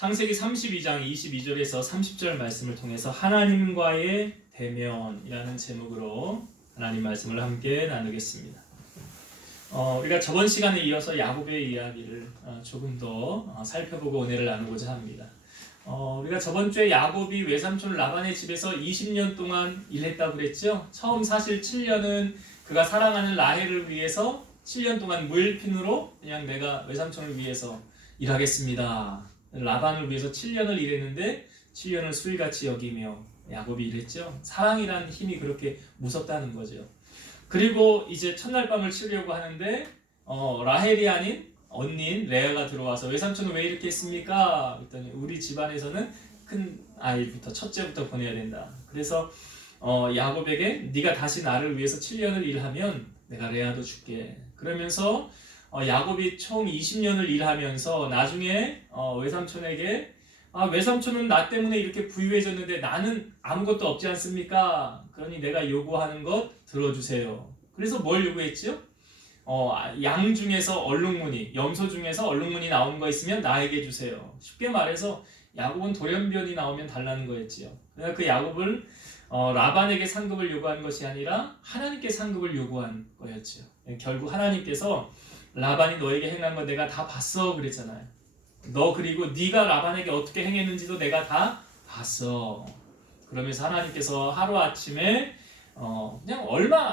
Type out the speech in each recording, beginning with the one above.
창세기 32장 22절에서 30절 말씀을 통해서 하나님과의 대면이라는 제목으로 하나님 말씀을 함께 나누겠습니다. 우리가 저번 시간에 이어서 야곱의 이야기를 조금 더 살펴보고 은혜를 나누고자 합니다. 우리가 저번 주에 야곱이 외삼촌 라반의 집에서 20년 동안 일했다고 그랬죠. 처음 사실 7년은 그가 사랑하는 라헬을 위해서 7년 동안 무일핀으로 그냥 내가 외삼촌을 위해서 일하겠습니다. 라반을 위해서 7년을 일했는데 7년을 수일같이 여기며 야곱이 일했죠. 사랑이라는 힘이 그렇게 무섭다는 거죠. 그리고 이제 첫날 밤을 치려고 하는데 라헬이 아닌 언니인 레아가 들어와서 외삼촌은 왜 이렇게 했습니까? 그랬더니 우리 집안에서는 큰 아이부터 첫째부터 보내야 된다. 그래서 야곱에게 네가 다시 나를 위해서 7년을 일하면 내가 레아도 줄게. 그러면서 야곱이 총 20년을 일하면서 나중에 외삼촌에게 외삼촌은 나 때문에 이렇게 부유해졌는데 나는 아무것도 없지 않습니까? 그러니 내가 요구하는 것 들어주세요. 그래서 뭘 요구했죠? 양 중에서 얼룩무늬, 염소 중에서 얼룩무늬 나오는 거 있으면 나에게 주세요. 쉽게 말해서 야곱은 돌연변이 나오면 달라는 거였지요. 그래서 그 야곱을 라반에게 상급을 요구한 것이 아니라 하나님께 상급을 요구한 거였죠. 결국 하나님께서 라반이 너에게 행한 거 내가 다 봤어 그랬잖아요. 너 그리고 네가 라반에게 어떻게 행했는지도 내가 다 봤어. 그러면서 하나님께서 하루아침에 그냥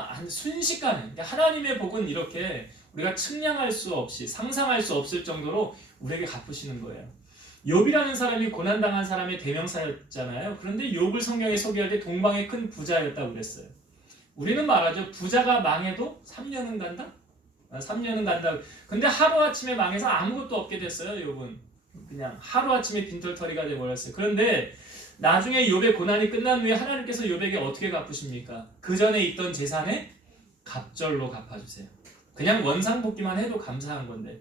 한 순식간에 그러니까 하나님의 복은 이렇게 우리가 측량할 수 없이 상상할 수 없을 정도로 우리에게 갚으시는 거예요. 욥이라는 사람이 고난당한 사람의 대명사였잖아요. 그런데 욥을 성경에 소개할 때 동방의 큰 부자였다고 그랬어요. 우리는 말하죠. 부자가 망해도 3년은 간다? 3년은 간다. 근데 하루아침에 망해서 아무것도 없게 됐어요. 욥은 그냥 하루아침에 빈털터리가 돼버렸어요. 그런데 나중에 욥의 고난이 끝난 후에 하나님께서 욥에게 어떻게 갚으십니까? 그 전에 있던 재산에 갑절로 갚아주세요. 그냥 원상복귀만 해도 감사한 건데.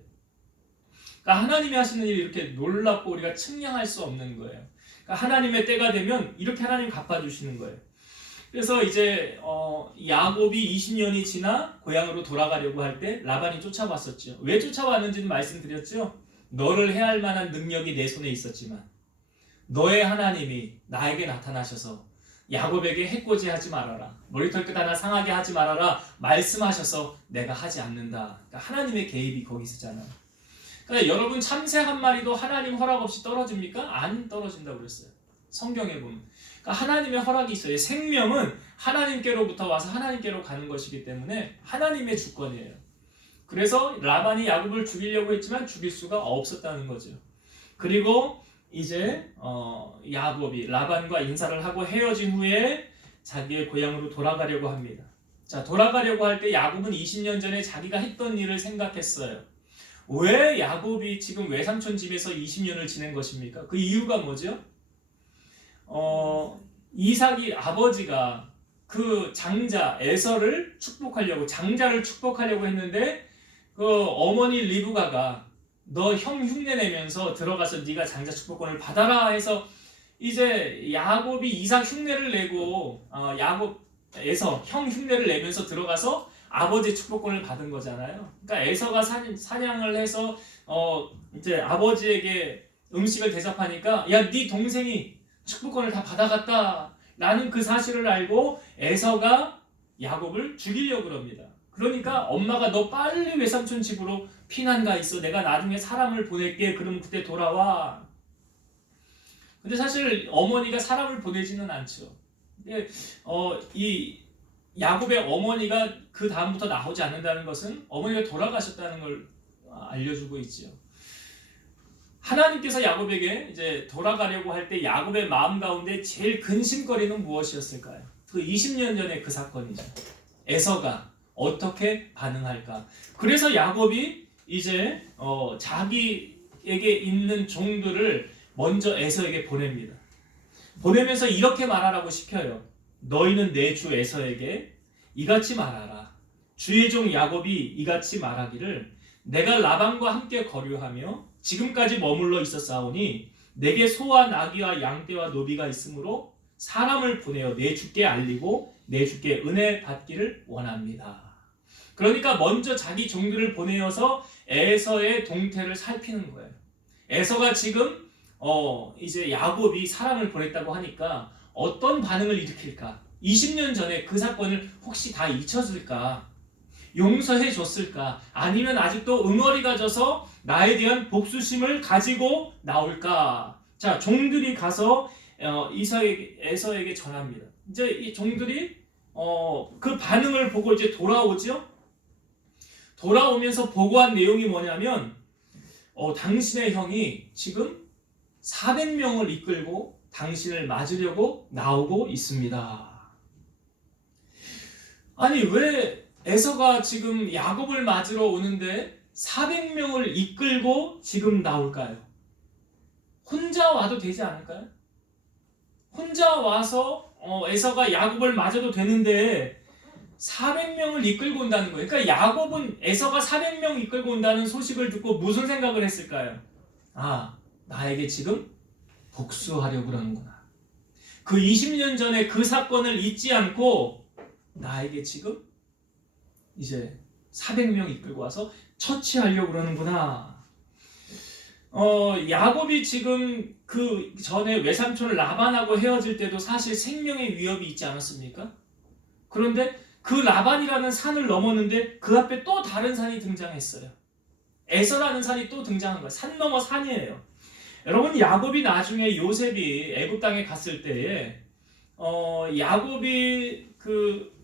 그러니까 하나님이 하시는 일이 이렇게 놀랍고 우리가 측량할 수 없는 거예요. 그러니까 하나님의 때가 되면 이렇게 하나님 갚아주시는 거예요. 그래서 이제 야곱이 20년이 지나 고향으로 돌아가려고 할 때 라반이 쫓아왔었죠. 왜 쫓아왔는지는 말씀드렸죠. 너를 해할 만한 능력이 내 손에 있었지만 너의 하나님이 나에게 나타나셔서 야곱에게 해코지하지 말아라. 머리털 끝 하나 상하게 하지 말아라. 말씀하셔서 내가 하지 않는다. 그러니까 하나님의 개입이 거기 있었잖아요. 그러니까 여러분 참새 한 마리도 하나님 허락 없이 떨어집니까? 안 떨어진다고 그랬어요. 성경에 보면. 그러니까 하나님의 허락이 있어요. 생명은 하나님께로부터 와서 하나님께로 가는 것이기 때문에 하나님의 주권이에요. 그래서 라반이 야곱을 죽이려고 했지만 죽일 수가 없었다는 거죠. 그리고 이제 야곱이 라반과 인사를 하고 헤어진 후에 자기의 고향으로 돌아가려고 합니다. 자, 돌아가려고 할 때 야곱은 20년 전에 자기가 했던 일을 생각했어요. 왜 야곱이 지금 외삼촌 집에서 20년을 지낸 것입니까? 그 이유가 뭐죠? 이삭이 아버지가 그 장자 에서를 장자를 축복하려고 했는데 그 어머니 리브가가 너 형 흉내 내면서 들어가서 네가 장자 축복권을 받아라 해서 이제 야곱이 이삭 흉내를 내고 에서 형 흉내를 내면서 들어가서 아버지의 축복권을 받은 거잖아요. 그러니까 에서가 사냥을 해서 이제 아버지에게 음식을 대접하니까 야, 네 동생이 축복권을 다 받아갔다 라는 그 사실을 알고 에서가 야곱을 죽이려고 그럽니다. 그러니까 엄마가 너 빨리 외삼촌 집으로 피난 가 있어. 내가 나중에 사람을 보낼게. 그럼 그때 돌아와. 근데 사실 어머니가 사람을 보내지는 않죠. 이 야곱의 어머니가 그 다음부터 나오지 않는다는 것은 어머니가 돌아가셨다는 걸 알려주고 있죠. 하나님께서 야곱에게 이제 돌아가려고 할 때 야곱의 마음 가운데 제일 근심거리는 무엇이었을까요? 그 20년 전의 그 사건이죠. 에서가 어떻게 반응할까? 그래서 야곱이 이제 자기에게 있는 종들을 먼저 에서에게 보냅니다. 보내면서 이렇게 말하라고 시켜요. 너희는 내 주 에서에게 이같이 말하라. 주의 종 야곱이 이같이 말하기를 내가 라반과 함께 거류하며 지금까지 머물러 있었사오니 내게 소와 나귀와 양떼와 노비가 있으므로 사람을 보내어 내 주께 알리고 내 주께 은혜 받기를 원합니다. 그러니까 먼저 자기 종들을 보내어서 에서의 동태를 살피는 거예요. 에서가 지금 이제 야곱이 사랑을 보냈다고 하니까 어떤 반응을 일으킬까? 20년 전에 그 사건을 혹시 다 잊혔을까? 용서해 줬을까? 아니면 아직도 응어리가 져서 나에 대한 복수심을 가지고 나올까? 자, 종들이 가서 에서에게 전합니다. 이제 이 종들이 그 반응을 보고 이제 돌아오죠. 돌아오면서 보고한 내용이 뭐냐면 당신의 형이 지금 400명을 이끌고 당신을 맞으려고 나오고 있습니다. 아니 왜 에서가 지금 야곱을 맞으러 오는데 400명을 이끌고 지금 나올까요? 혼자 와도 되지 않을까요? 혼자 와서 에서가 야곱을 맞아도 되는데 400명을 이끌고 온다는 거예요. 그러니까 야곱은 에서가 400명 이끌고 온다는 소식을 듣고 무슨 생각을 했을까요? 아, 나에게 지금 복수하려고 그러는구나. 그 20년 전에 그 사건을 잊지 않고 나에게 지금 이제 400명 이끌고 와서 처치하려고 그러는구나. 야곱이 지금 그 전에 외삼촌 라반하고 헤어질 때도 사실 생명의 위협이 있지 않았습니까? 그런데 그 라반이라는 산을 넘었는데 그 앞에 또 다른 산이 등장했어요. 에서라는 산이 또 등장한 거예요. 산 넘어 산이에요. 여러분, 야곱이 나중에 요셉이 애굽 땅에 갔을 때에 야곱이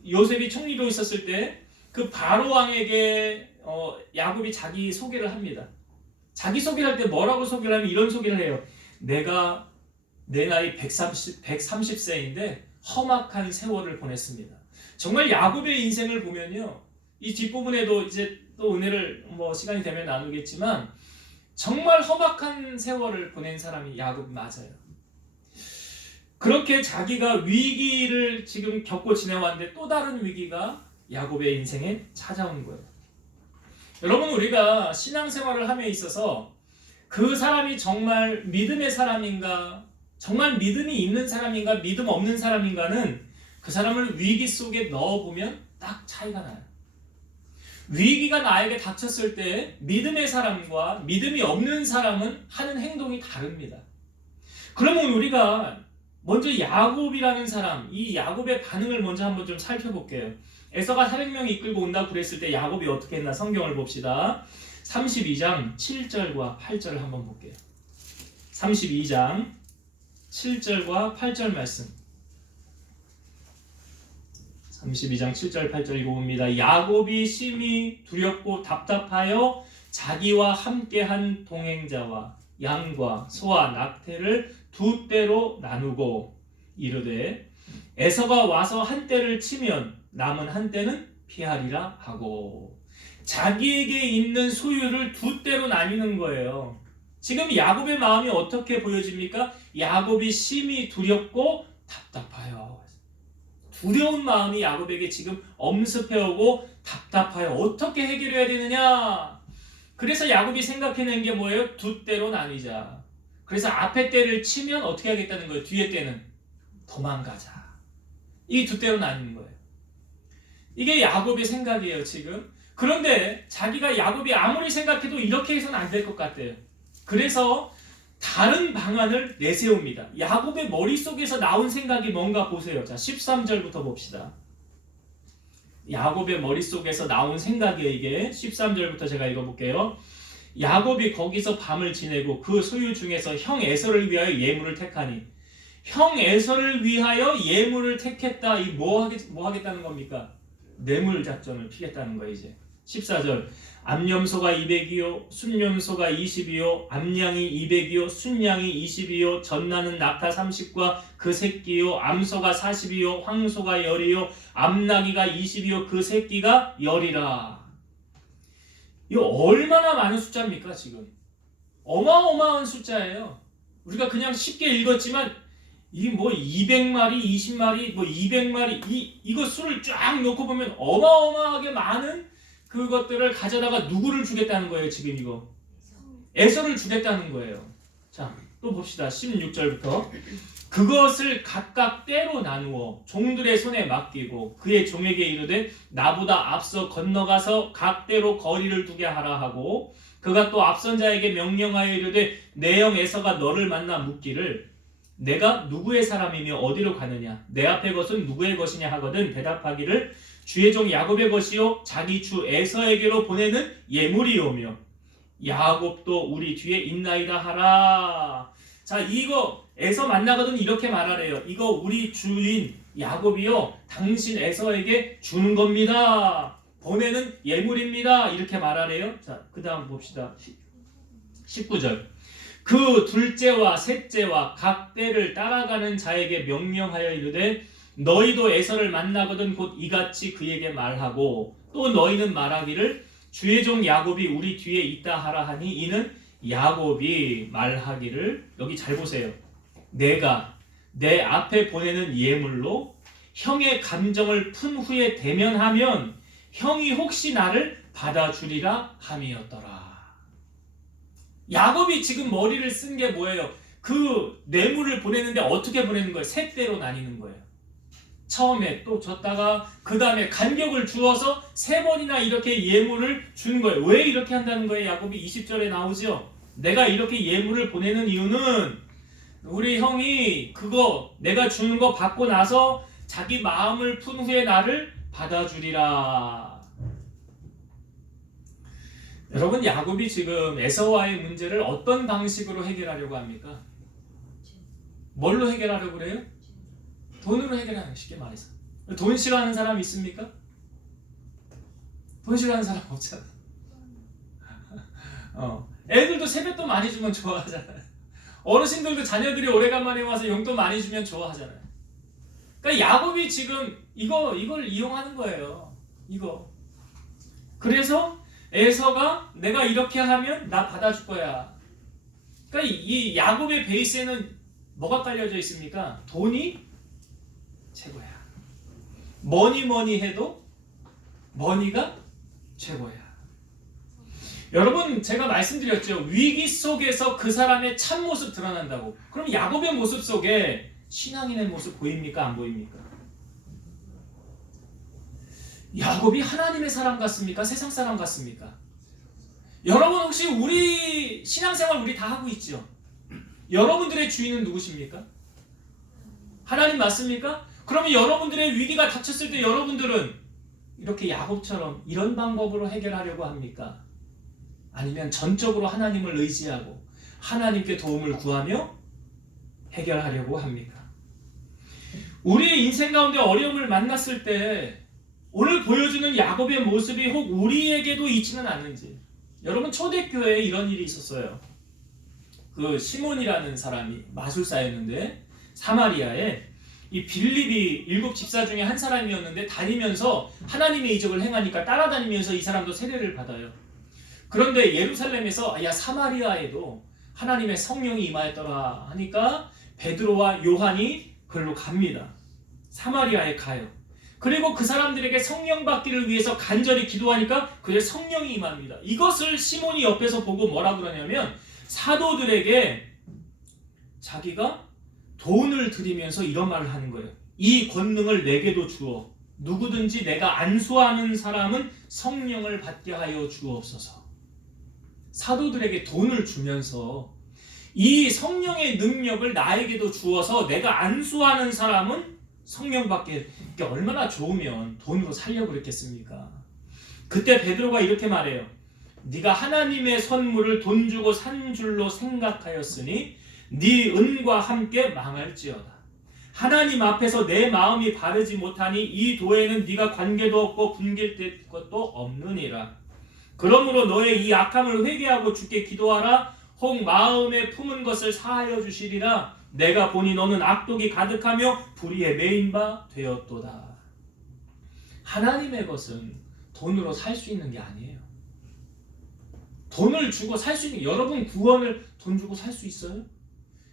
요셉이 총리로 있었을 때 그 바로 왕에게 야곱이 자기 소개를 합니다. 자기 소개를 할 때 뭐라고 소개를 하면 이런 소개를 해요. 내가 내 나이 130세인데 험악한 세월을 보냈습니다. 정말 야곱의 인생을 보면요, 이 뒷부분에도 이제 또 은혜를 시간이 되면 나누겠지만 정말 험악한 세월을 보낸 사람이 야곱 맞아요. 그렇게 자기가 위기를 지금 겪고 지내왔는데 또 다른 위기가 야곱의 인생에 찾아온 거예요. 여러분, 우리가 신앙생활을 함에 있어서 그 사람이 정말 믿음의 사람인가, 정말 믿음이 있는 사람인가, 믿음 없는 사람인가는 그 사람을 위기 속에 넣어보면 딱 차이가 나요. 위기가 나에게 닥쳤을 때 믿음의 사람과 믿음이 없는 사람은 하는 행동이 다릅니다. 그러면 우리가 먼저 야곱이라는 사람, 이 야곱의 반응을 먼저 한번 좀 살펴볼게요. 에서가 400명이 이끌고 온다고 그랬을 때 야곱이 어떻게 했나 성경을 봅시다. 32장 7절과 8절을 한번 볼게요. 32장 7절과 8절 말씀. 32장 7절 8절 읽어봅니다. 야곱이 심히 두렵고 답답하여 자기와 함께한 동행자와 양과 소와 낙태를 두 떼로 나누고 이르되 에서가 와서 한 떼를 치면 남은 한 떼는 피하리라 하고, 자기에게 있는 소유를 두 떼로 나뉘는 거예요. 지금 야곱의 마음이 어떻게 보여집니까? 야곱이 심히 두렵고 답답하여. 두려운 마음이 야곱에게 지금 엄습해오고 답답하여. 어떻게 해결해야 되느냐? 그래서 야곱이 생각해낸 게 뭐예요? 두 떼로 나뉘자. 그래서 앞에 떼를 치면 어떻게 하겠다는 거예요? 뒤에 떼는 도망가자. 이 두 떼로 나뉘는 거예요. 이게 야곱의 생각이에요, 지금. 그런데 자기가 야곱이 아무리 생각해도 이렇게 해서는 안 될 것 같아요. 그래서 다른 방안을 내세웁니다. 야곱의 머릿속에서 나온 생각이 뭔가 보세요. 자, 13절부터 봅시다. 야곱의 머릿속에서 나온 생각이에요, 이게. 13절부터 제가 읽어볼게요. 야곱이 거기서 밤을 지내고 그 소유 중에서 형 에서를 위하여 예물을 택하니. 형 에서를 위하여 예물을 택했다. 이 뭐 하겠다는 겁니까? 뇌물 작전을 피겠다는 거예요, 이제. 14절. 암염소가 200이요 순염소가 20이요 암양이 200이요 순양이 20이요 전나는 낙타 30과 그 새끼요 암소가 40이요 황소가 10이요 암나귀가 20이요 그 새끼가 10이라. 이거 얼마나 많은 숫자입니까? 지금 어마어마한 숫자예요. 우리가 그냥 쉽게 읽었지만 이 200마리 20마리 200마리 이거 수를 쫙 놓고 보면 어마어마하게 많은 그것들을 가져다가 누구를 주겠다는 거예요, 지금 이거? 에서를 주겠다는 거예요. 자, 또 봅시다. 16절부터. 그것을 각각 떼로 나누어 종들의 손에 맡기고 그의 종에게 이르되 나보다 앞서 건너가서 각 떼로 거리를 두게 하라 하고 그가 또 앞선 자에게 명령하여 이르되 내 형 에서가 너를 만나 묻기를 내가 누구의 사람이며 어디로 가느냐 내 앞의 것은 누구의 것이냐 하거든 대답하기를 주의 종 야곱의 것이요 자기 주 에서에게로 보내는 예물이오며 야곱도 우리 뒤에 있나이다 하라. 자, 이거 에서 만나거든 이렇게 말하래요. 이거 우리 주인 야곱이요 당신 에서에게 주는 겁니다. 보내는 예물입니다. 이렇게 말하래요. 자, 그 다음 봅시다. 19절. 그 둘째와 셋째와 각 때를 따라가는 자에게 명령하여 이르되 너희도 에서를 만나거든 곧 이같이 그에게 말하고 또 너희는 말하기를 주의 종 야곱이 우리 뒤에 있다 하라 하니 이는 야곱이 말하기를 여기 잘 보세요. 내가 내 앞에 보내는 예물로 형의 감정을 푼 후에 대면하면 형이 혹시 나를 받아주리라 함이었더라. 야곱이 지금 머리를 쓴 게 뭐예요? 그 뇌물을 보내는데 어떻게 보내는 거예요? 세 대로 나뉘는 거예요. 처음에 또 줬다가 그 다음에 간격을 주어서 세 번이나 이렇게 예물을 주는 거예요. 왜 이렇게 한다는 거예요? 야곱이 20절에 나오죠. 내가 이렇게 예물을 보내는 이유는 우리 형이 그거 내가 주는 거 받고 나서 자기 마음을 푼 후에 나를 받아주리라. 여러분, 야곱이 지금 에서와의 문제를 어떤 방식으로 해결하려고 합니까? 뭘로 해결하려고 그래요? 돈으로 해결하는, 쉽게 말해서. 돈 싫어하는 사람 있습니까? 돈 싫어하는 사람 없잖아. 애들도 세뱃돈 많이 주면 좋아하잖아요. 어르신들도 자녀들이 오래간만에 와서 용돈 많이 주면 좋아하잖아요. 그러니까 야곱이 지금 이걸 이용하는 거예요. 이거. 그래서 에서가 내가 이렇게 하면 나 받아줄 거야. 그러니까 이 야곱의 베이스에는 뭐가 깔려져 있습니까? 돈이 최고야. 뭐니 해도 머니가 최고야. 여러분, 제가 말씀드렸죠. 위기 속에서 그 사람의 참모습 드러난다고. 그럼 야곱의 모습 속에 신앙인의 모습 보입니까? 안 보입니까? 야곱이 하나님의 사람 같습니까? 세상 사람 같습니까? 여러분, 혹시 우리 신앙생활 우리 다 하고 있죠? 여러분들의 주인은 누구십니까? 하나님 맞습니까? 그러면 여러분들의 위기가 닥쳤을 때 여러분들은 이렇게 야곱처럼 이런 방법으로 해결하려고 합니까? 아니면 전적으로 하나님을 의지하고 하나님께 도움을 구하며 해결하려고 합니까? 우리의 인생 가운데 어려움을 만났을 때 오늘 보여주는 야곱의 모습이 혹 우리에게도 있지는 않는지. 여러분, 초대교회에 이런 일이 있었어요. 그 시몬이라는 사람이 마술사였는데 사마리아에 이 빌립이 7 집사 중에 한 사람이었는데 다니면서 하나님의 이적을 행하니까 따라다니면서 이 사람도 세례를 받아요. 그런데 예루살렘에서 야 사마리아에도 하나님의 성령이 임하였더라 하니까 베드로와 요한이 그걸로 갑니다. 사마리아에 가요. 그리고 그 사람들에게 성령 받기를 위해서 간절히 기도하니까 그의 성령이 임합니다. 이것을 시몬이 옆에서 보고 뭐라 그러냐면 사도들에게 자기가 돈을 드리면서 이런 말을 하는 거예요. 이 권능을 내게도 주어 누구든지 내가 안수하는 사람은 성령을 받게 하여 주옵소서. 사도들에게 돈을 주면서 이 성령의 능력을 나에게도 주어서 내가 안수하는 사람은 성령 받게. 이게 얼마나 좋으면 돈으로 살려고 그랬겠습니까? 그때 베드로가 이렇게 말해요. 네가 하나님의 선물을 돈 주고 산 줄로 생각하였으니 네 은과 함께 망할지어다. 하나님 앞에서 내 마음이 바르지 못하니 이 도에는 네가 관계도 없고 분길될 것도 없느니라. 그러므로 너의 이 악함을 회개하고 주께 기도하라. 혹 마음에 품은 것을 사하여 주시리라. 내가 보니 너는 악독이 가득하며 불의에 매인 바 되었도다. 하나님의 것은 돈으로 살 수 있는 게 아니에요. 돈을 주고 살 수 있는, 여러분 구원을 돈 주고 살 수 있어요?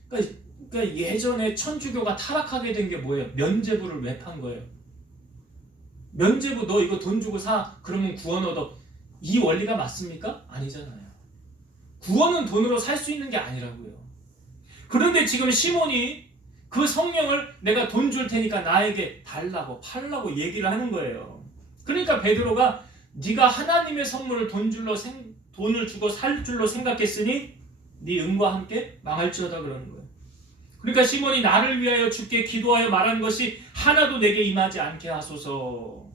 그러니까 예전에 천주교가 타락하게 된 게 뭐예요? 면죄부를 왜 판 거예요? 면죄부 너 이거 돈 주고 사 그러면 구원 얻어. 이 원리가 맞습니까? 아니잖아요. 구원은 돈으로 살 수 있는 게 아니라고요. 그런데 지금 시몬이 그 성령을 내가 돈 줄 테니까 나에게 달라고 팔라고 얘기를 하는 거예요. 그러니까 베드로가 네가 하나님의 선물을 돈 돈을 주고 살 줄로 생각했으니 네 은과 함께 망할지어다 그러는 거예요. 그러니까 시몬이 나를 위하여 주께 기도하여 말한 것이 하나도 내게 임하지 않게 하소서.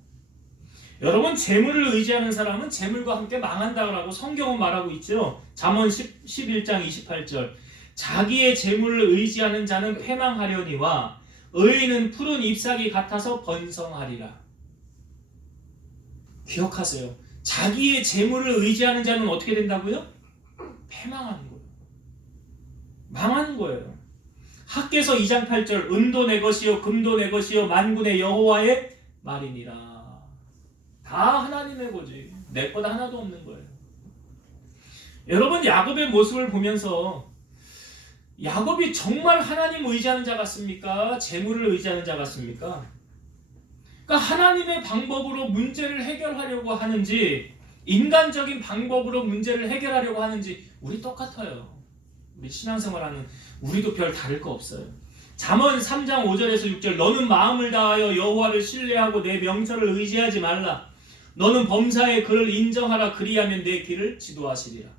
여러분, 재물을 의지하는 사람은 재물과 함께 망한다라고 성경은 말하고 있죠. 잠언 11장 28절. 자기의 재물을 의지하는 자는 패망하려니와 의인은 푸른 잎사귀 같아서 번성하리라. 기억하세요. 자기의 재물을 의지하는 자는 어떻게 된다고요? 패망하는 거예요. 망하는 거예요. 학개서 2장 8절. 은도 내 것이요 금도 내 것이요 만군의 여호와의 말이니라. 다 하나님의 거지. 내 것 하나도 없는 거예요. 여러분, 야곱의 모습을 보면서 야곱이 정말 하나님 의지하는 자 같습니까? 재물을 의지하는 자 같습니까? 그러니까 하나님의 방법으로 문제를 해결하려고 하는지 인간적인 방법으로 문제를 해결하려고 하는지 우리 똑같아요. 우리 신앙생활하는 우리도 별 다를 거 없어요. 잠언 3장 5절에서 6절. 너는 마음을 다하여 여호와를 신뢰하고 내 명철을 의지하지 말라. 너는 범사의 그를 인정하라. 그리하면 내 길을 지도하시리라.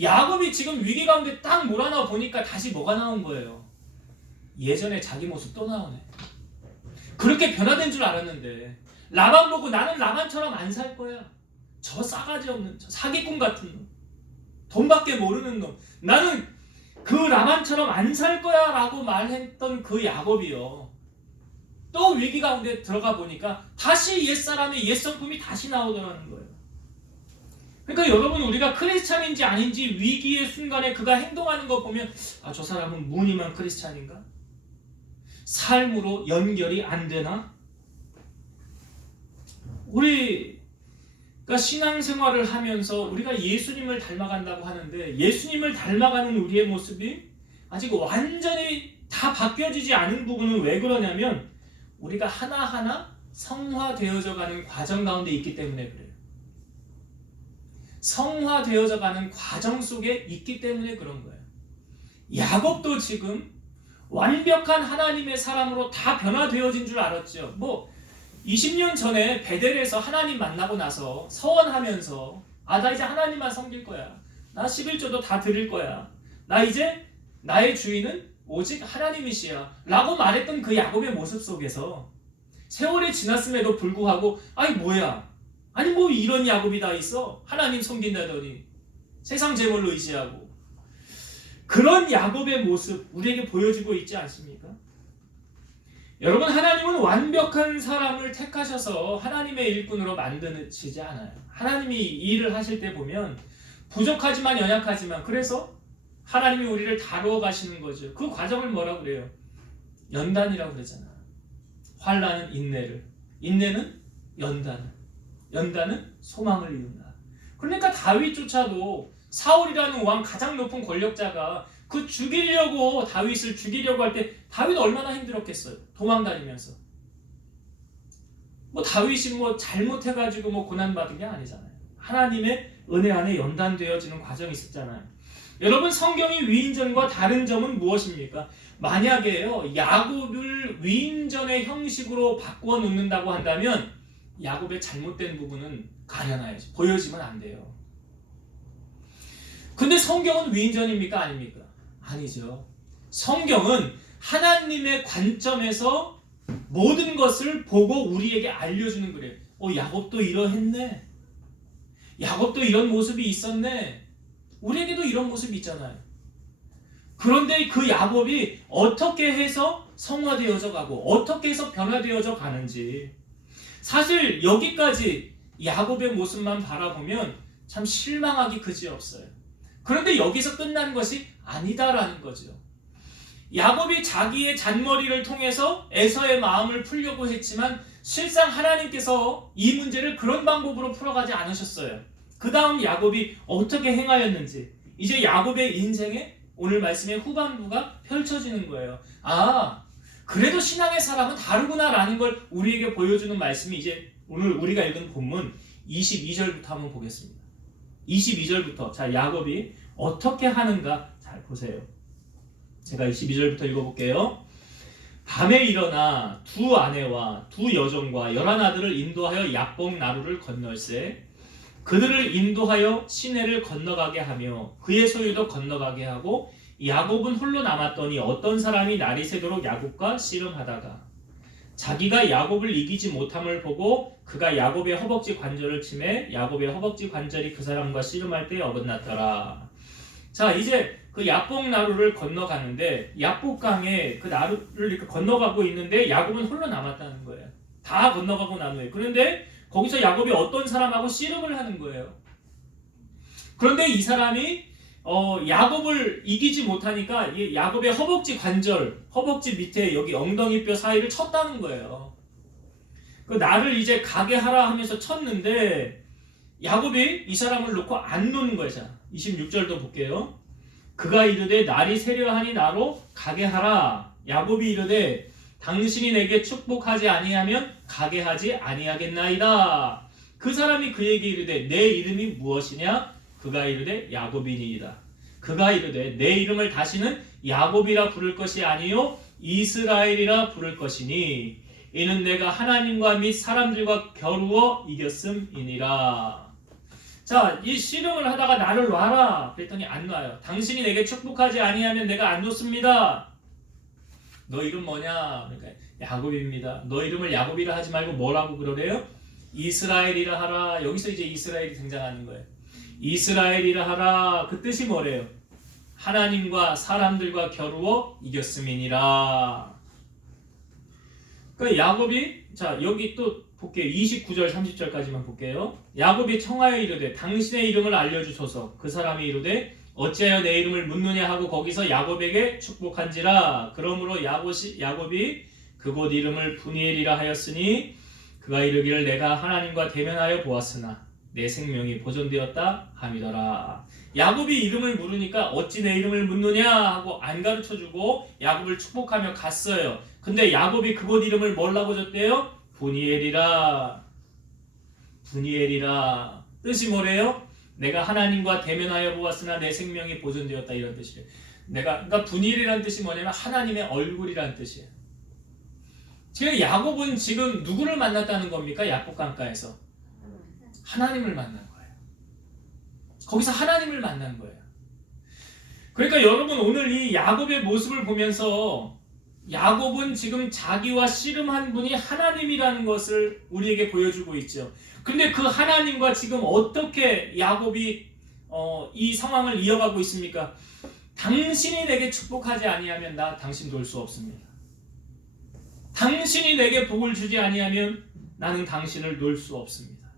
야곱이 지금 위기 가운데 딱 몰아넣어 보니까 다시 뭐가 나온 거예요? 예전에 자기 모습 또 나오네. 그렇게 변화된 줄 알았는데 라반 보고 나는 라반처럼 안 살 거야. 저 싸가지 없는, 저 사기꾼 같은 놈, 돈밖에 모르는 놈, 나는 그 라반처럼 안 살 거야 라고 말했던 그 야곱이요, 또 위기 가운데 들어가 보니까 다시 옛사람의 옛성품이 다시 나오더라는 거예요. 그러니까 여러분, 우리가 크리스찬인지 아닌지 위기의 순간에 그가 행동하는 거 보면 저 사람은 무늬만 크리스찬인가? 삶으로 연결이 안 되나? 우리가 신앙생활을 하면서 우리가 예수님을 닮아간다고 하는데 예수님을 닮아가는 우리의 모습이 아직 완전히 다 바뀌어지지 않은 부분은 왜 그러냐면 우리가 하나하나 성화되어져 가는 과정 가운데 있기 때문에 그래요. 성화되어져 가는 과정 속에 있기 때문에 그런 거예요. 야곱도 지금 완벽한 하나님의 사람으로 다 변화되어진 줄 알았죠. 20년 전에 베델에서 하나님 만나고 나서 서원하면서 나 이제 하나님만 섬길 거야. 나 11조도 다 드릴 거야. 나 이제 나의 주인은 오직 하나님이시야 라고 말했던 그 야곱의 모습 속에서 세월이 지났음에도 불구하고 뭐야, 이런 야곱이 다 있어. 하나님 섬긴다더니 세상 재물로 의지하고. 그런 야곱의 모습 우리에게 보여지고 있지 않습니까? 여러분, 하나님은 완벽한 사람을 택하셔서 하나님의 일꾼으로 만드시지 않아요. 하나님이 일을 하실 때 보면 부족하지만 연약하지만 그래서 하나님이 우리를 다루어 가시는 거죠. 그 과정을 뭐라고 그래요? 연단이라고 그러잖아. 환난은 인내를, 인내는 연단을, 연단은 소망을 이룬다. 그러니까 다윗조차도 사울이라는 왕, 가장 높은 권력자가 그 다윗을 죽이려고 할 때 다윗 얼마나 힘들었겠어요. 도망다니면서. 다윗이 잘못해가지고 고난받은 게 아니잖아요. 하나님의 은혜 안에 연단되어지는 과정이 있었잖아요. 여러분, 성경이 위인전과 다른 점은 무엇입니까? 만약에요, 야곱을 위인전의 형식으로 바꾸어 놓는다고 한다면 야곱의 잘못된 부분은 가려놔야지. 보여지면 안 돼요. 근데 성경은 위인전입니까? 아닙니까? 아니죠. 성경은 하나님의 관점에서 모든 것을 보고 우리에게 알려주는 거래요. 야곱도 이러했네. 야곱도 이런 모습이 있었네. 우리에게도 이런 모습이 있잖아요. 그런데 그 야곱이 어떻게 해서 성화되어져 가고 어떻게 해서 변화되어져 가는지, 사실 여기까지 야곱의 모습만 바라보면 참 실망하기 그지없어요. 그런데 여기서 끝난 것이 아니다라는 거죠. 야곱이 자기의 잔머리를 통해서 에서의 마음을 풀려고 했지만 실상 하나님께서 이 문제를 그런 방법으로 풀어가지 않으셨어요. 그 다음 야곱이 어떻게 행하였는지, 이제 야곱의 인생의 오늘 말씀의 후반부가 펼쳐지는 거예요. 그래도 신앙의 사람은 다르구나라는 걸 우리에게 보여주는 말씀이 이제 오늘 우리가 읽은 본문 22절부터 한번 보겠습니다. 22절부터 자, 야곱이 어떻게 하는가 잘 보세요. 제가 22절부터 읽어볼게요. 밤에 일어나 두 아내와 두 여종과 11 아들을 인도하여 야복 나루를 건널세 그들을 인도하여 시내를 건너가게 하며 그의 소유도 건너가게 하고 야곱은 홀로 남았더니 어떤 사람이 날이 새도록 야곱과 씨름하다가 자기가 야곱을 이기지 못함을 보고 그가 야곱의 허벅지 관절을 치매 야곱의 허벅지 관절이 그 사람과 씨름할 때 어긋났더라. 자, 이제 그 야복 나루를 건너가는데 야복강에 그 나루를 이렇게 건너가고 있는데 야곱은 홀로 남았다는 거예요. 다 건너가고 난 후에. 그런데 거기서 야곱이 어떤 사람하고 씨름을 하는 거예요. 그런데 이 사람이 야곱을 이기지 못하니까 이 야곱의 허벅지 관절, 허벅지 밑에 여기 엉덩이뼈 사이를 쳤다는 거예요. 그 나를 이제 가게 하라 하면서 쳤는데 야곱이 이 사람을 놓고 안 노는 거예요. 자, 26절도 볼게요. 그가 이르되 날이 세려하니 나로 가게 하라. 야곱이 이르되 당신이 내게 축복하지 아니하면 가게 하지 아니하겠나이다. 그 사람이 그에게 이르되 내 이름이 무엇이냐? 그가 이르되 야곱이니이다. 그가 이르되 내 이름을 다시는 야곱이라 부를 것이 아니요 이스라엘이라 부를 것이니 이는 내가 하나님과 및 사람들과 겨루어 이겼음이니라. 자, 이 씨름을 하다가 나를 놔라 그랬더니 안 놔요. 당신이 내게 축복하지 아니하면 내가 안 놓습니다. 너 이름 뭐냐? 그러니까 야곱입니다. 너 이름을 야곱이라 하지 말고 뭐라고 그러래요? 이스라엘이라 하라. 여기서 이제 이스라엘이 등장하는 거예요. 이스라엘이라 하라. 그 뜻이 뭐래요? 하나님과 사람들과 겨루어 이겼음이니라. 그 야곱이 자 여기 또 볼게요. 29절 30절까지만 볼게요. 야곱이 청하여 이르되 당신의 이름을 알려주소서. 그 사람이 이르되 어찌하여 내 이름을 묻느냐 하고 거기서 야곱에게 축복한지라. 그러므로 야곱이 그곳 이름을 브니엘이라 하였으니 그가 이르기를 내가 하나님과 대면하여 보았으나 내 생명이 보존되었다 함이더라. 야곱이 이름을 물으니까 어찌 내 이름을 묻느냐 하고 안 가르쳐주고 야곱을 축복하며 갔어요. 근데 야곱이 그곳 이름을 뭐라고 줬대요? 브니엘이라. 브니엘이라. 뜻이 뭐래요? 내가 하나님과 대면하여 보았으나 내 생명이 보존되었다 이런 뜻이에요. 그러니까 브니엘이라는 뜻이 뭐냐면 하나님의 얼굴이라는 뜻이에요. 지금 야곱은 지금 누구를 만났다는 겁니까? 야복 강가에서 하나님을 만난 거예요. 거기서 하나님을 만난 거예요. 그러니까 여러분 오늘 이 야곱의 모습을 보면서 야곱은 지금 자기와 씨름한 분이 하나님이라는 것을 우리에게 보여주고 있죠. 근데 그 하나님과 지금 어떻게 야곱이 이 상황을 이어가고 있습니까? 당신이 내게 축복하지 아니하면 나 당신 놓을 수 없습니다. 당신이 내게 복을 주지 아니하면 나는 당신을 놓을 수 없습니다.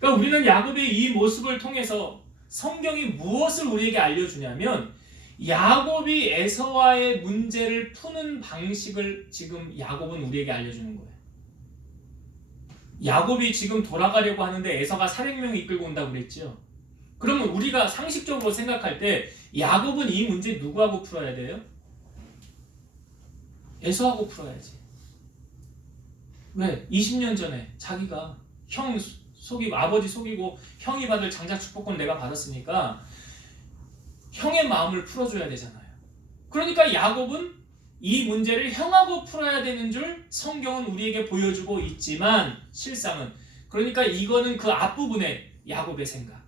그러니까 우리는 야곱의 이 모습을 통해서 성경이 무엇을 우리에게 알려주냐면 야곱이 에서와의 문제를 푸는 방식을 지금 야곱은 우리에게 알려주는 거예요. 야곱이 지금 돌아가려고 하는데 에서가 400명이 이끌고 온다고 그랬죠. 그러면 우리가 상식적으로 생각할 때 야곱은 이 문제 누구하고 풀어야 돼요? 에서하고 풀어야지. 왜? 20년 전에 자기가 형 속이고 아버지 속이고 형이 받을 장자 축복권 내가 받았으니까 형의 마음을 풀어줘야 되잖아요. 그러니까 야곱은 이 문제를 형하고 풀어야 되는 줄 성경은 우리에게 보여주고 있지만 실상은 그러니까 이거는 그 앞부분에 야곱의 생각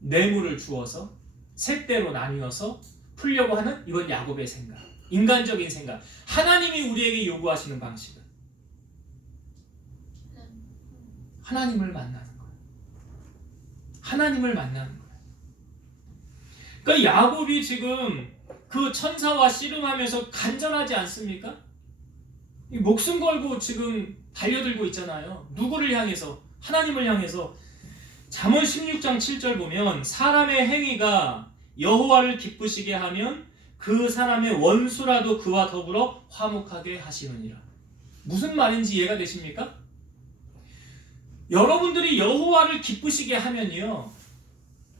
뇌물을 주어서 셋대로 나뉘어서 풀려고 하는 이건 야곱의 생각 인간적인 생각 하나님이 우리에게 요구하시는 방식은 하나님을 만나는 거예요. 하나님을 만나는 거예요. 그러니까 야곱이 지금 그 천사와 씨름하면서 간절하지 않습니까? 목숨 걸고 지금 달려들고 있잖아요. 누구를 향해서? 하나님을 향해서. 잠언 16장 7절 보면 사람의 행위가 여호와를 기쁘시게 하면 그 사람의 원수라도 그와 더불어 화목하게 하시느니라. 무슨 말인지 이해가 되십니까? 여러분들이 여호와를 기쁘시게 하면요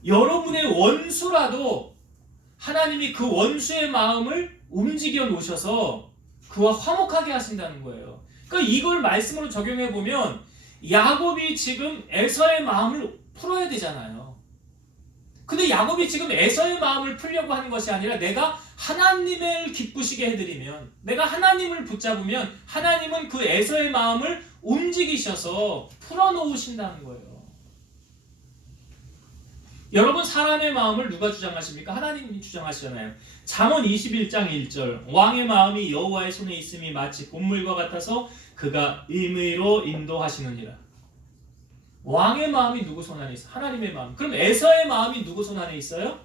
여러분의 원수라도 하나님이 그 원수의 마음을 움직여 놓으셔서 그와 화목하게 하신다는 거예요. 그러니까 이걸 말씀으로 적용해 보면 야곱이 지금 에서의 마음을 풀어야 되잖아요. 근데 야곱이 지금 에서의 마음을 풀려고 하는 것이 아니라 내가 하나님을 기쁘시게 해드리면 내가 하나님을 붙잡으면 하나님은 그 에서의 마음을 움직이셔서 풀어놓으신다는 거예요. 여러분 사람의 마음을 누가 주장하십니까? 하나님이 주장하시잖아요. 잠언 21장 1절 왕의 마음이 여호와의 손에 있음이 마치 봇물과 같아서 그가 임의로 인도하시느니라. 왕의 마음이 누구 손 안에 있어요? 하나님의 마음. 그럼 에서의 마음이 누구 손 안에 있어요?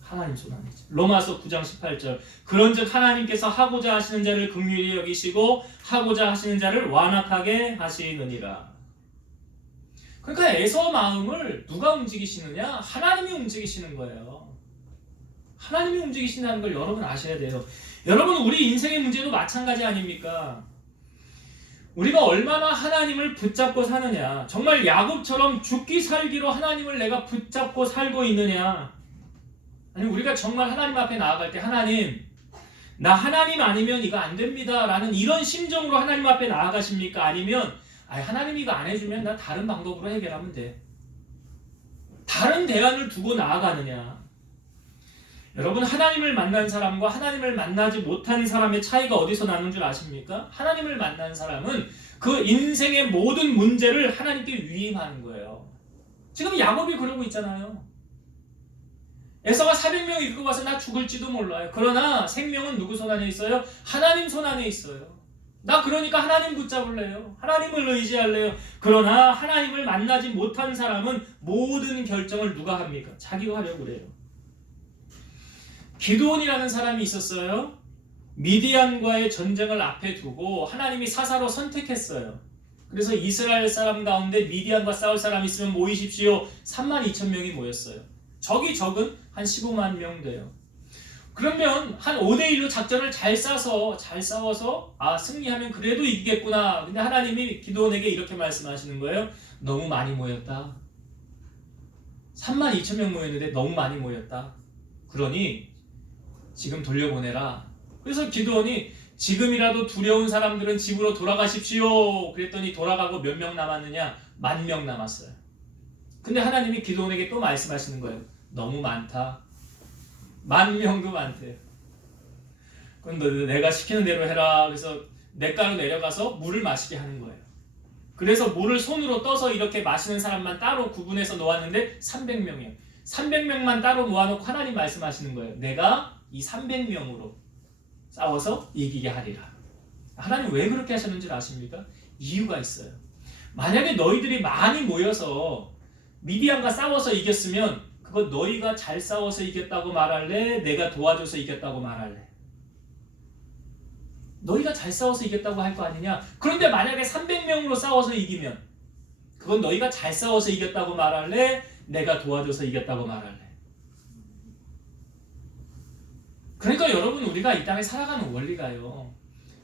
하나님 손 안에 있죠. 로마서 9장 18절 그런즉 하나님께서 하고자 하시는 자를 긍휼히 여기시고 하고자 하시는 자를 완악하게 하시느니라. 그러니까 에서 마음을 누가 움직이시느냐? 하나님이 움직이시는 거예요. 하나님이 움직이신다는 걸 여러분 아셔야 돼요. 여러분 우리 인생의 문제도 마찬가지 아닙니까? 우리가 얼마나 하나님을 붙잡고 사느냐. 정말 야곱처럼 죽기 살기로 하나님을 내가 붙잡고 살고 있느냐. 아니 우리가 정말 하나님 앞에 나아갈 때 하나님 나 하나님 아니면 이거 안 됩니다 라는 이런 심정으로 하나님 앞에 나아가십니까? 아니면 하나님 이거 안 해주면 나 다른 방법으로 해결하면 돼. 다른 대안을 두고 나아가느냐. 여러분 하나님을 만난 사람과 하나님을 만나지 못한 사람의 차이가 어디서 나는 줄 아십니까? 하나님을 만난 사람은 그 인생의 모든 문제를 하나님께 위임하는 거예요. 지금 야곱이 그러고 있잖아요. 에서가 400명 이끌고 와서 나 죽을지도 몰라요. 그러나 생명은 누구 손 안에 있어요? 하나님 손 안에 있어요. 나 그러니까 하나님 붙잡을래요. 하나님을 의지할래요. 그러나 하나님을 만나지 못한 사람은 모든 결정을 누가 합니까? 자기가 하려고 그래요. 기드온이라는 사람이 있었어요. 미디안과의 전쟁을 앞에 두고 하나님이 사사로 선택했어요. 그래서 이스라엘 사람 가운데 미디안과 싸울 사람 있으면 모이십시오. 32,000명이 모였어요. 적은 한 15만 명 돼요. 그러면 한 5대1로 작전을 잘 싸워서 승리하면 그래도 이기겠구나. 근데 하나님이 기드온에게 이렇게 말씀하시는 거예요. 너무 많이 모였다. 32,000명 모였는데 너무 많이 모였다. 그러니 지금 돌려보내라. 그래서 기드온이 지금이라도 두려운 사람들은 집으로 돌아가십시오. 그랬더니 돌아가고 몇 명 남았느냐? 10,000명 남았어요. 근데 하나님이 기드온에게 또 말씀하시는 거예요. 너무 많다. 10,000명도 많대요. 그럼 너 내가 시키는 대로 해라. 그래서 냇가로 내려가서 물을 마시게 하는 거예요. 그래서 물을 손으로 떠서 이렇게 마시는 사람만 따로 구분해서 놓았는데 300명이에요. 300명만 따로 모아놓고 하나님 말씀하시는 거예요. 내가 이 300명으로 싸워서 이기게 하리라. 하나님 왜 그렇게 하셨는지 아십니까? 이유가 있어요. 만약에 너희들이 많이 모여서 미디안과 싸워서 이겼으면 그거 너희가 잘 싸워서 이겼다고 말할래? 내가 도와줘서 이겼다고 말할래? 너희가 잘 싸워서 이겼다고 할 거 아니냐? 그런데 만약에 300명으로 싸워서 이기면 그건 너희가 잘 싸워서 이겼다고 말할래? 내가 도와줘서 이겼다고 말할래? 그러니까 여러분 우리가 이 땅에 살아가는 원리가요.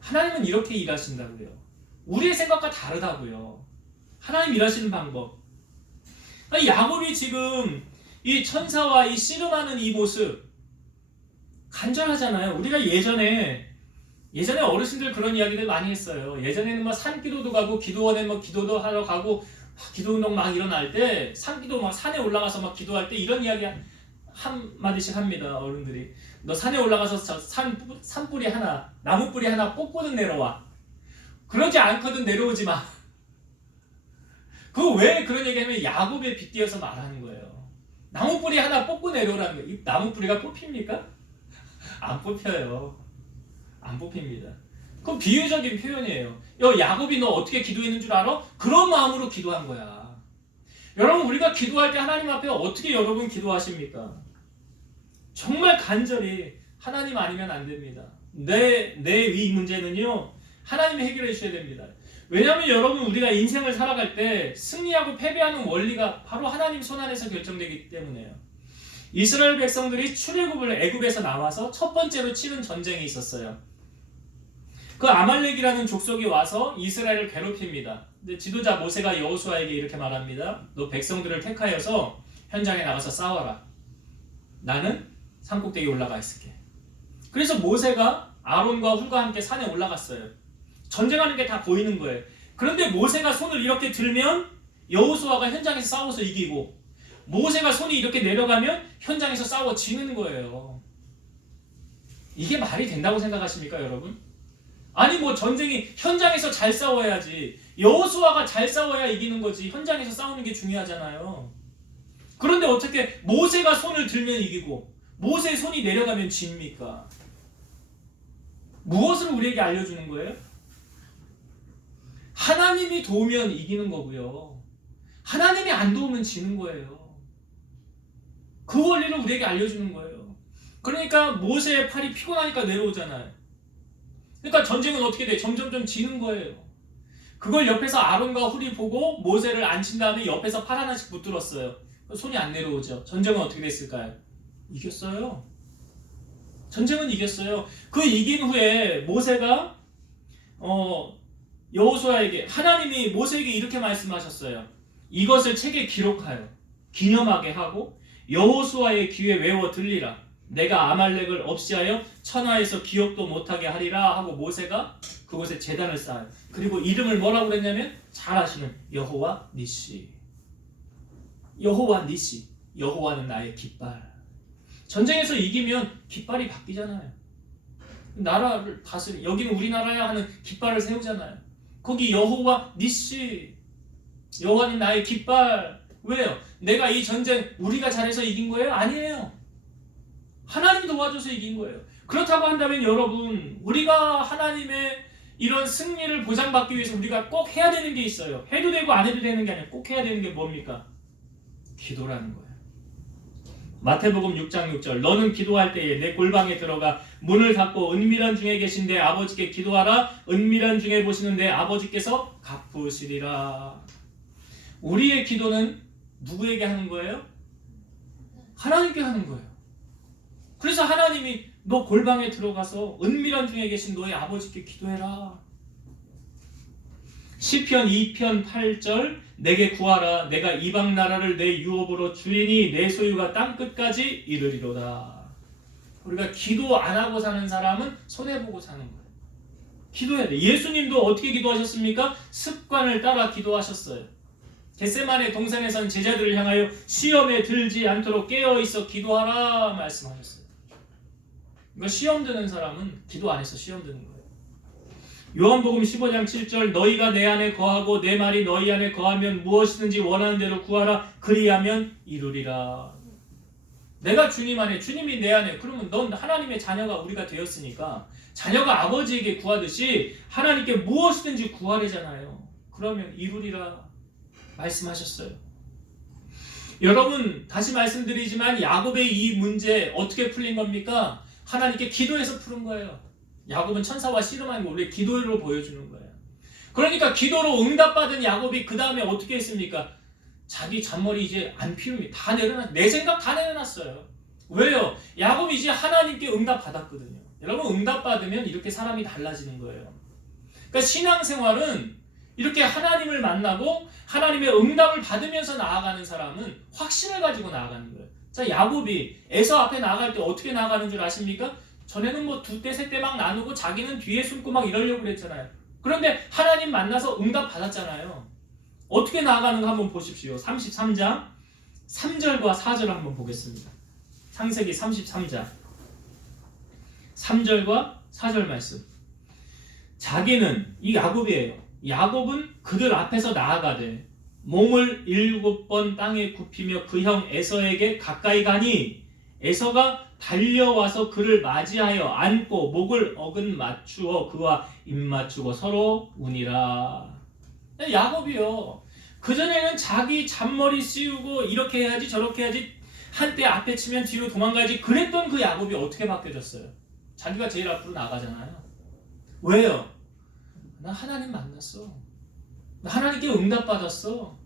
하나님은 이렇게 일하신다고요. 우리의 생각과 다르다고요. 하나님 일하시는 방법. 야곱이 지금 이 천사와 이 씨름하는 이 모습 간절하잖아요. 우리가 예전에 어르신들 그런 이야기들 많이 했어요. 예전에는 뭐 산기도도 가고 기도원에 뭐 기도도 하러 가고 기도운동 막 일어날 때 산기도 막 산에 올라가서 막 기도할 때 이런 이야기 한 마디씩 합니다. 어른들이 너 산에 올라가서 산뿌리 하나 나무뿌리 하나 뽑고는 내려와. 그러지 않거든 내려오지 마. 그거 왜 그런 얘기하면 야곱에 빗대어서 말하는 거예요. 나무뿌리 하나 뽑고 내려오라는 거예요. 이 나무뿌리가 뽑힙니까? 안 뽑혀요. 안 뽑힙니다. 그건 비유적인 표현이에요. 야곱이 너 어떻게 기도했는 줄 알아? 그런 마음으로 기도한 거야. 여러분 우리가 기도할 때 하나님 앞에 어떻게 여러분 기도하십니까? 정말 간절히 하나님 아니면 안 됩니다. 내 이 문제는요 하나님이 해결해 주셔야 됩니다. 왜냐하면 여러분 우리가 인생을 살아갈 때 승리하고 패배하는 원리가 바로 하나님 손 안에서 결정되기 때문에요. 이스라엘 백성들이 출애굽을 애굽에서 나와서 첫 번째로 치른 전쟁이 있었어요. 그 아말렉이라는 족속이 와서 이스라엘을 괴롭힙니다. 근데 지도자 모세가 여호수아에게 이렇게 말합니다. 너 백성들을 택하여서 현장에 나가서 싸워라. 나는 산꼭대기에 올라가 있을게. 그래서 모세가 아론과 훌과 함께 산에 올라갔어요. 전쟁하는 게 다 보이는 거예요. 그런데 모세가 손을 이렇게 들면 여호수아가 현장에서 싸워서 이기고 모세가 손이 이렇게 내려가면 현장에서 싸워 지는 거예요. 이게 말이 된다고 생각하십니까 여러분? 아니 뭐 전쟁이 현장에서 잘 싸워야지. 여호수아가 잘 싸워야 이기는 거지. 현장에서 싸우는 게 중요하잖아요. 그런데 어떻게 모세가 손을 들면 이기고 모세의 손이 내려가면 집니까? 무엇을 우리에게 알려주는 거예요? 하나님이 도우면 이기는 거고요. 하나님이 안 도우면 지는 거예요. 그 원리를 우리에게 알려주는 거예요. 그러니까 모세의 팔이 피곤하니까 내려오잖아요. 그러니까 전쟁은 어떻게 돼? 점점점 지는 거예요. 그걸 옆에서 아론과 훌이 보고 모세를 앉힌 다음에 옆에서 팔 하나씩 붙들었어요. 손이 안 내려오죠. 전쟁은 어떻게 됐을까요? 이겼어요. 전쟁은 이겼어요. 그 이긴 후에 모세가 여호수아에게, 하나님이 모세에게 이렇게 말씀하셨어요. 이것을 책에 기록하여 기념하게 하고 여호수아의 귀에 외워 들리라. 내가 아말렉을 없이하여 천하에서 기억도 못하게 하리라 하고 모세가 그곳에 제단을 쌓아요. 그리고 이름을 뭐라고 그랬냐면 잘 아시는 여호와 니시. 여호와 니시. 여호와는 나의 깃발. 전쟁에서 이기면 깃발이 바뀌잖아요. 나라를 다스리, 여기는 우리나라야 하는 깃발을 세우잖아요. 거기 여호와 니시, 여호와는 나의 깃발. 왜요? 내가 이 전쟁 우리가 잘해서 이긴 거예요? 아니에요. 하나님이 도와줘서 이긴 거예요. 그렇다고 한다면 여러분, 우리가 하나님의 이런 승리를 보장받기 위해서 우리가 꼭 해야 되는 게 있어요. 해도 되고 안 해도 되는 게 아니라 꼭 해야 되는 게 뭡니까? 기도라는 거예요. 마태복음 6장 6절, 너는 기도할 때에 내 골방에 들어가 문을 닫고 은밀한 중에 계신 내 아버지께 기도하라. 은밀한 중에 보시는 내 아버지께서 갚으시리라. 우리의 기도는 누구에게 하는 거예요? 하나님께 하는 거예요. 그래서 하나님이 너 골방에 들어가서 은밀한 중에 계신 너의 아버지께 기도해라. 시편 2편 8절, 내게 구하라. 내가 이방 나라를 내 유업으로 주리니 내 소유가 땅끝까지 이르리로다. 우리가 기도 안 하고 사는 사람은 손해보고 사는 거예요. 기도해야 돼. 예수님도 어떻게 기도하셨습니까? 습관을 따라 기도하셨어요. 겟세마네 동산에선 제자들을 향하여 시험에 들지 않도록 깨어있어 기도하라 말씀하셨어요. 그러니까 시험 드는 사람은 기도 안 해서 시험 드는 거예요. 요한복음 15장 7절, 너희가 내 안에 거하고 내 말이 너희 안에 거하면 무엇이든지 원하는 대로 구하라. 그리하면 이루리라. 내가 주님 안에, 주님이 내 안에, 그러면 넌 하나님의 자녀가 우리가 되었으니까 자녀가 아버지에게 구하듯이 하나님께 무엇이든지 구하래잖아요. 그러면 이루리라 말씀하셨어요. 여러분, 다시 말씀드리지만 야곱의 이 문제 어떻게 풀린 겁니까? 하나님께 기도해서 푸는 거예요. 야곱은 천사와 씨름하는 거 우리 기도로 보여주는 거예요. 그러니까 기도로 응답받은 야곱이 그 다음에 어떻게 했습니까? 자기 잔머리 이제 안 피웁니다. 다 내려놨어요. 내 생각 다 내려놨어요. 왜요? 야곱이 이제 하나님께 응답받았거든요. 여러분, 응답받으면 이렇게 사람이 달라지는 거예요. 그러니까 신앙생활은 이렇게 하나님을 만나고 하나님의 응답을 받으면서 나아가는 사람은 확신을 가지고 나아가는 거예요. 자, 야곱이 에서 앞에 나아갈 때 어떻게 나아가는 줄 아십니까? 전에는 뭐 2대, 3대 막 나누고 자기는 뒤에 숨고 막 이러려고 그랬잖아요. 그런데 하나님 만나서 응답 받았잖아요. 어떻게 나아가는가 한번 보십시오. 33장 3절과 4절 한번 보겠습니다. 창세기 33장 3절과 4절 말씀. 자기는, 이 야곱이에요. 야곱은 그들 앞에서 나아가되 몸을 7번 땅에 굽히며 그 형 에서에게 가까이 가니 에서가 달려와서 그를 맞이하여 안고 목을 어긋 맞추어 그와 입 맞추고 서로 우니라. 야곱이요. 그전에는 자기 잔머리 씌우고 이렇게 해야지 저렇게 해야지, 한때 앞에 치면 뒤로 도망가야지 그랬던 그 야곱이 어떻게 바뀌어졌어요? 자기가 제일 앞으로 나가잖아요. 왜요? 나 하나님 만났어. 나 하나님께 응답받았어.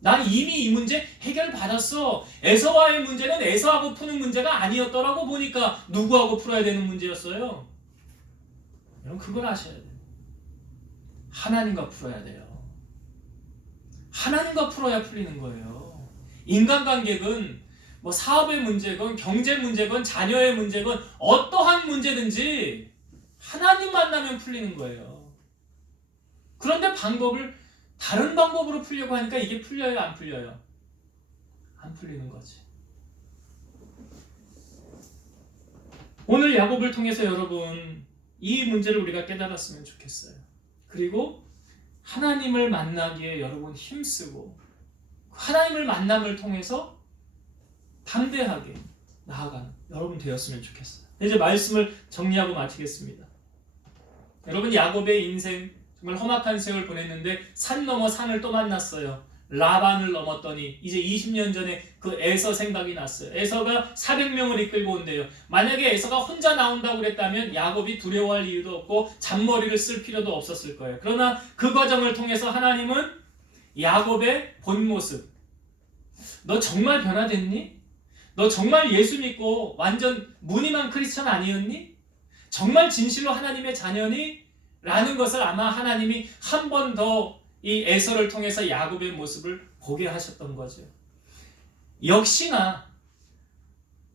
난 이미 이 문제 해결받았어. 에서와의 문제는 에서하고 푸는 문제가 아니었더라고 보니까 누구하고 풀어야 되는 문제였어요? 여러분, 그걸 아셔야 돼요. 하나님과 풀어야 돼요. 하나님과 풀어야 풀리는 거예요. 인간관계건 뭐 사업의 문제건 경제 문제건 자녀의 문제건 어떠한 문제든지 하나님 만나면 풀리는 거예요. 그런데 방법을 다른 방법으로 풀려고 하니까 이게 풀려요, 안 풀려요? 안 풀리는 거지. 오늘 야곱을 통해서 여러분, 이 문제를 우리가 깨달았으면 좋겠어요. 그리고 하나님을 만나기에 여러분 힘쓰고 하나님을 만남을 통해서 담대하게 나아가는 여러분 되었으면 좋겠어요. 이제 말씀을 정리하고 마치겠습니다. 여러분, 야곱의 인생 정말 험악한 세월 보냈는데 산 넘어 산을 또 만났어요. 라반을 넘었더니 이제 20년 전에 그 에서 생각이 났어요. 에서가 400명을 이끌고 온대요. 만약에 에서가 혼자 나온다고 그랬다면 야곱이 두려워할 이유도 없고 잔머리를 쓸 필요도 없었을 거예요. 그러나 그 과정을 통해서 하나님은 야곱의 본 모습, 너 정말 변화됐니? 너 정말 예수 믿고 완전 무늬만 크리스천 아니었니? 정말 진실로 하나님의 자녀니? 라는 것을 아마 하나님이 한 번 더 이 에서를 통해서 야곱의 모습을 보게 하셨던 거죠. 역시나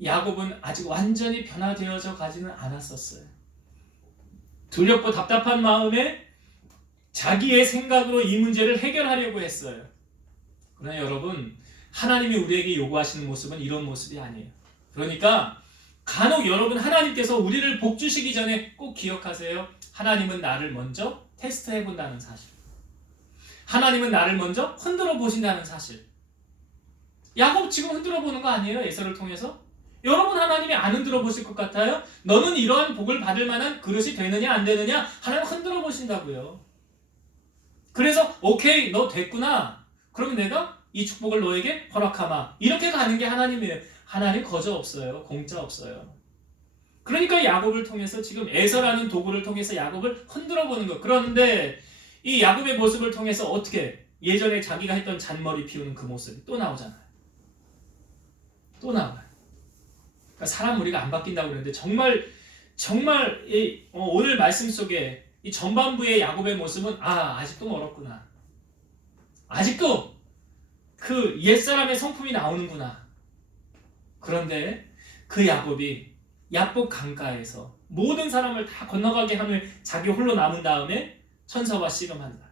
야곱은 아직 완전히 변화되어져 가지는 않았었어요. 두렵고 답답한 마음에 자기의 생각으로 이 문제를 해결하려고 했어요. 그러나 여러분, 하나님이 우리에게 요구하시는 모습은 이런 모습이 아니에요. 그러니까 간혹 여러분, 하나님께서 우리를 복 주시기 전에 꼭 기억하세요. 하나님은 나를 먼저 테스트해 본다는 사실. 하나님은 나를 먼저 흔들어 보신다는 사실. 야곱 지금 흔들어 보는 거 아니에요? 에서를 통해서? 여러분, 하나님이 안 흔들어 보실 것 같아요? 너는 이러한 복을 받을 만한 그릇이 되느냐 안 되느냐 하나님 흔들어 보신다고요. 그래서 오케이, 너 됐구나. 그러면 내가 이 축복을 너에게 허락하마. 이렇게 가는 게 하나님이에요. 하나님 거저 없어요. 공짜 없어요. 그러니까 야곱을 통해서 지금 에서라는 도구를 통해서 야곱을 흔들어 보는 거. 그런데 이 야곱의 모습을 통해서 어떻게 예전에 자기가 했던 잔머리 피우는 그 모습이 또 나오잖아요. 또 나와요. 그러니까 사람 우리가 안 바뀐다고 그러는데 정말 오늘 말씀 속에 이 전반부의 야곱의 모습은 아직도 멀었구나. 아직도 그 옛사람의 성품이 나오는구나. 그런데 그 야곱이 야복 강가에서 모든 사람을 다 건너가게 하며 자기 홀로 남은 다음에 천사와 씨름한다.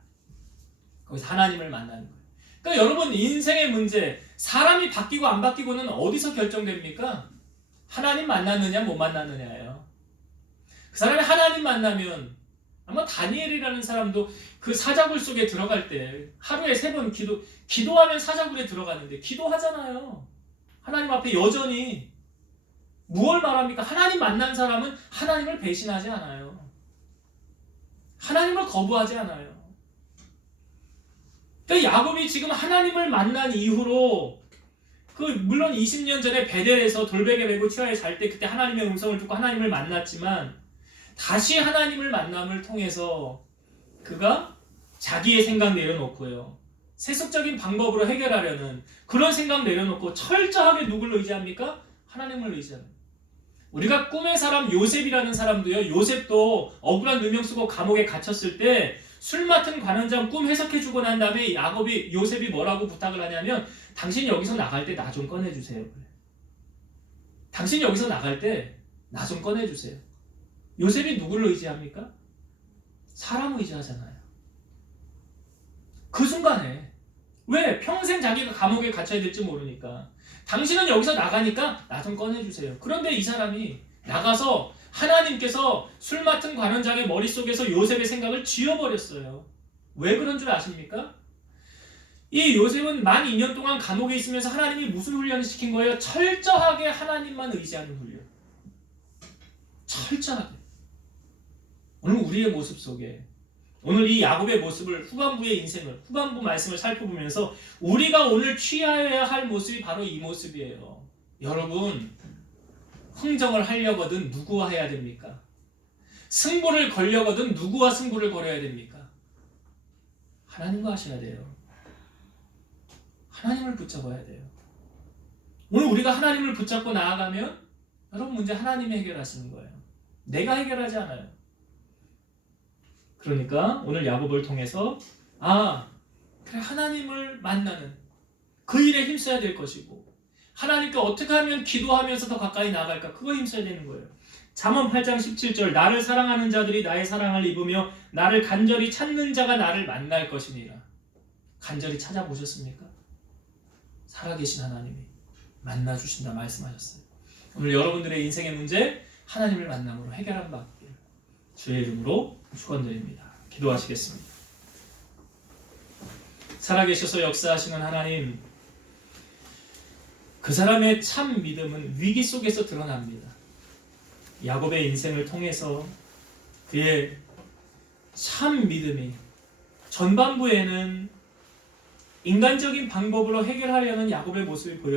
거기서 하나님을 만나는 거예요. 그러니까 여러분, 인생의 문제, 사람이 바뀌고 안 바뀌고는 어디서 결정됩니까? 하나님 만났느냐 못 만났느냐예요. 그 사람이 하나님 만나면 아마 다니엘이라는 사람도 그 사자굴 속에 들어갈 때 하루에 3번 기도하면 사자굴에 들어가는데 기도하잖아요. 하나님 앞에 여전히 무엇을 말합니까? 하나님 만난 사람은 하나님을 배신하지 않아요. 하나님을 거부하지 않아요. 그러니까 야곱이 지금 하나님을 만난 이후로 물론 20년 전에 베델에서 돌베개 메고 치아에 잘 때 그때 하나님의 음성을 듣고 하나님을 만났지만 다시 하나님을 만남을 통해서 그가 자기의 생각 내려놓고요. 세속적인 방법으로 해결하려는 그런 생각 내려놓고 철저하게 누굴 의지합니까? 하나님을 의지합니다. 우리가 꿈의 사람 요셉이라는 사람도요. 요셉도 억울한 누명 쓰고 감옥에 갇혔을 때 술 맡은 관원장 꿈 해석해주고 난 다음에 요셉이 뭐라고 부탁을 하냐면 당신 여기서 나갈 때 나 좀 꺼내주세요. 당신 여기서 나갈 때 나 좀 꺼내주세요. 요셉이 누구를 의지합니까? 사람을 의지하잖아요. 그 순간에 왜? 평생 자기가 감옥에 갇혀야 될지 모르니까 당신은 여기서 나가니까 나 좀 꺼내주세요. 그런데 이 사람이 나가서 하나님께서 술 맡은 관원장의 머릿속에서 요셉의 생각을 쥐어버렸어요. 왜 그런 줄 아십니까? 이 요셉은 만 2년 동안 감옥에 있으면서 하나님이 무슨 훈련을 시킨 거예요? 철저하게 하나님만 의지하는 훈련. 철저하게. 오늘 우리의 모습 속에 오늘 이 야곱의 모습을 후반부의 인생을 후반부 말씀을 살펴보면서 우리가 오늘 취해야 할 모습이 바로 이 모습이에요. 여러분, 흥정을 하려거든 누구와 해야 됩니까? 승부를 걸려거든 누구와 승부를 걸어야 됩니까? 하나님과 하셔야 돼요. 하나님을 붙잡아야 돼요. 오늘 우리가 하나님을 붙잡고 나아가면 여러분 문제 하나님이 해결하시는 거예요. 내가 해결하지 않아요. 그러니까 오늘 야곱을 통해서 그래, 하나님을 만나는 그 일에 힘써야 될 것이고 하나님께 어떻게 하면 기도하면서 더 가까이 나아갈까? 그거 힘써야 되는 거예요. 잠언 8장 17절 나를 사랑하는 자들이 나의 사랑을 입으며 나를 간절히 찾는 자가 나를 만날 것이니라. 간절히 찾아보셨습니까? 살아계신 하나님이 만나주신다 말씀하셨어요. 오늘 여러분들의 인생의 문제 하나님을 만남으로 해결한 받기를 주의 이름으로 축원드립니다. 기도하시겠습니다. 살아계셔서 역사하시는 하나님, 그 사람의 참 믿음은 위기 속에서 드러납니다. 야곱의 인생을 통해서 그의 참 믿음이 전반부에는 인간적인 방법으로 해결하려는 야곱의 모습이 보여